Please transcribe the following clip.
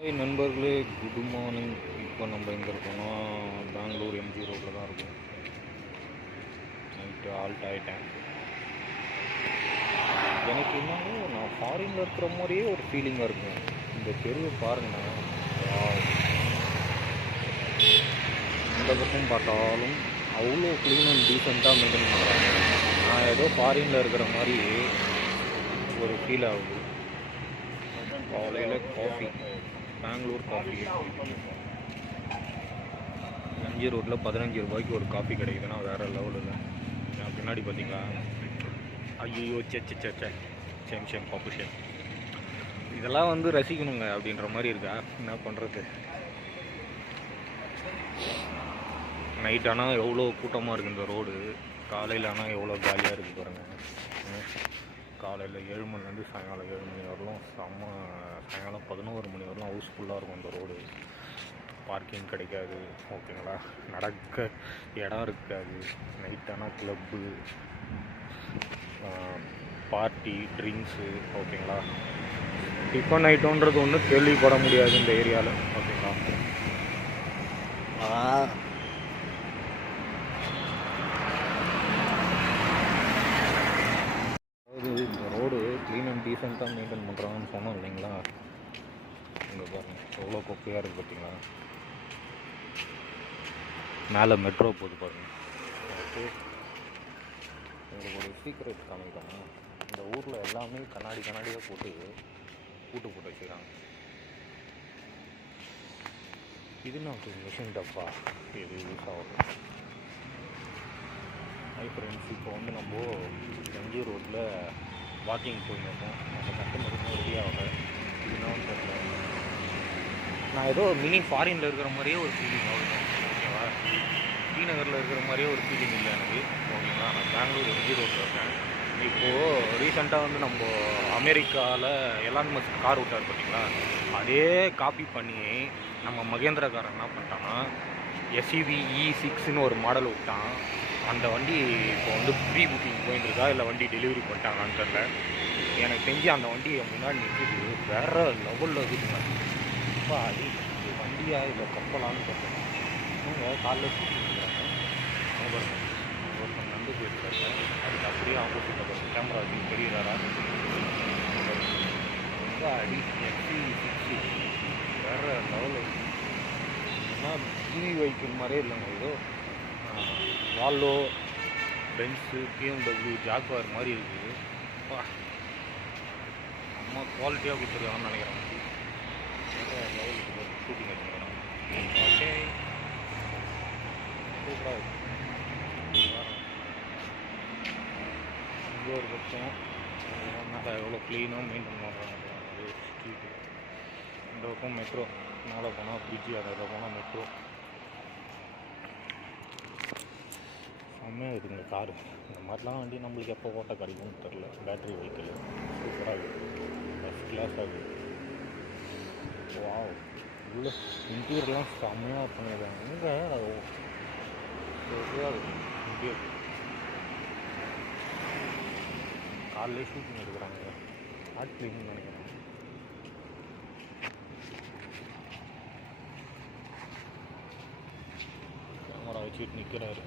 Hi நண்பர்களே, good morning. இப்போ நம்ம எங்கே இருக்கோம்னா பெங்களூர் எம்ஜி ரோட்டில் தான் இருக்கும். நைட்டு ஆல்ட் ஆகிட்டேன். எனக்கு என்னவோ நான் ஃபாரினில் இருக்கிற மாதிரியே ஒரு ஃபீலிங்காக இருக்கும். இந்த தெருவை பாருங்கண்ணா, இந்த பக்கம் பார்த்தாலும் அவ்வளோ க்ளீன் அண்ட் டீசெண்டாக மெயின்டைன் பண்ணுறாங்க. நான் ஏதோ ஃபாரினில் இருக்கிற மாதிரி ஒரு ஃபீல் ஆகுது. காலையில் காஃபி, பெங்களூர் காஃபி எம்ஜி ரோட்டில் 15 ரூபாய்க்கு ஒரு காஃபி கிடைக்குதுன்னா வேறு லெவலில். பின்னாடி பார்த்தீங்களா, ஐயோ சேம் பப்பு ஷேம். இதெல்லாம் வந்து ரசிக்கணுங்க அப்படின்ற மாதிரி இருக்கா. என்ன பண்ணுறது, நைட் ஆனால் எவ்வளோ கூட்டமாக இருக்குது இந்த ரோடு. காலையில் ஆனால் எவ்வளோ காலியாக இருக்குது பாருங்கள். காலையில் 7 மணிலேருந்து சாயங்காலம் 7 மணி வரலாம் சாயங்காலம் 11 மணி வரலாம் ஹவுஸ்ஃபுல்லாக இருக்கும் இந்த ரோடு. பார்க்கிங் கிடைக்காது, ஓகேங்களா, நடக்க இடம் இருக்காது. நைட் ஆனால் கிளப்பு, பார்ட்டி, ட்ரிங்க்ஸு, ஓகேங்களா. டிஃபன் ஐட்டம்ன்றது ஒன்றும் கேள்விப்பட முடியாது இந்த ஏரியாவில், ஓகேங்களா. இந்த ரோடு க்ளீன் அண்ட் டீசெண்டாக மெயின்டைன் பண்ணுறாங்கன்னு சொன்னோம் இல்லைங்களா. இங்கே பாருங்கள் எவ்வளோ குப்பையாக இருக்குது பார்த்தீங்களா. மேலே மெட்ரோ போகுது பாருங்கள். உங்களுக்கு ஒரு சீக்ரெட் காமிக்கிறோம். இந்த ஊரில் எல்லாமே கண்ணாடியாக போட்டு வச்சுக்கிறாங்க. இது நமக்கு மிஷின் டப்பா, இது யூஸ் ஆகும். ஹை ஃப்ரெண்ட்ஸ், இப்போ வந்து நம்ம எம்ஜி ரோட்டில் வாக்கிங் போயிருந்தோம். அந்த கஸ்டமருக்கு ரெடி ஆகலை. இதுதான் தெரியல, நான் ஏதோ மினி ஃபாரினில் இருக்கிற மாதிரியே ஒரு ஃபீலிங் ஆகுது, ஓகேவா. ஸ்ரீநகரில் இருக்கிற மாதிரியே ஒரு ஃபீலிங் இல்லை எனக்கு, ஓகேங்களா. நான் பெங்களூர் எம்ஜி ரோட்டில் இருக்கேன். இப்போது ரீசெண்டாக வந்து நம்ம அமெரிக்காவில் எலான் மஸ்க் கார் விட்டார் பார்த்தீங்களா, அதே காப்பி பண்ணி நம்ம மகேந்திரக்காரன் என்ன பண்ணிட்டான்னா எஸ்யூவி E6ன்னு ஒரு மாடல் விட்டான். அந்த வண்டி இப்போ வந்து ப்ரீ புக்கிங் போயிட்டுருக்கா இல்லை வண்டி டெலிவரி பண்ணிட்டாங்கன்னு தெரில. எனக்கு தெரிஞ்சு அந்த வண்டி முன்னாடி நிற்கிது, வேறு லெவலில் இருக்குதுங்க. இப்போ அது வண்டியா இல்லை கப்பலான்னு தெரியல. இவங்க காலையில் சுற்றிக்கிறாங்க. ஒருத்தன் நடந்து போயிருக்காங்க. அதுக்கு அப்படியே ஆப்போசிட்டில் பாருங்கள், கேமரா வச்சு தெரியுறாரா. ரொம்ப அடி XC60 வேறு லெவலில். ஏன்னா டிவி வெஹிக்கிள் மாதிரியே இல்லைங்க, ஏதோ வால்வோ, பென்ஸு, BMW, ஜாக்வார் மாதிரி இருக்குது. அம்மா குவாலிட்டியாக கொடுத்துருக்காங்கன்னு நினைக்கிறேன். லெவலுக்கு ஷூட்டிங் வச்சுக்கிறேன். ஓகே, சூப்பராக இருக்குது. இங்கே ஒரு பட்சம் மேலே எவ்வளோ க்ளீனாக மெயின்டைன் பண்ணுறாங்க அது ஸ்ட்ரீட்டு. இந்த பக்கம் மெட்ரோ, மேலே போனால் பிரிட்ஜு, அதில் போனால் மெட்ரோ. செம்மையாக இருக்குதுங்க காரு. இந்த மாதிரிலாம் வண்டி நம்மளுக்கு எப்போ ஓட்ட கிடைக்கும்னு தெரில. பேட்ரி வெஹிக்கிள் சூப்பராக இருக்குது, ஃபஸ்ட் கிளாஸாக இருக்குது. வாவ், உள்ள இன்டீரியர்லாம் செம்மையாக பண்ணிடுறாங்க. இங்கே சரியாக இருக்குது இன்டீரியர். காலையிலே ஷூட்டிங் எடுக்கிறாங்க, ஹார்ட் க்ளீனிங் நினைக்கிறேன். கேமரா வச்சுட்டு நிற்கிறாரு.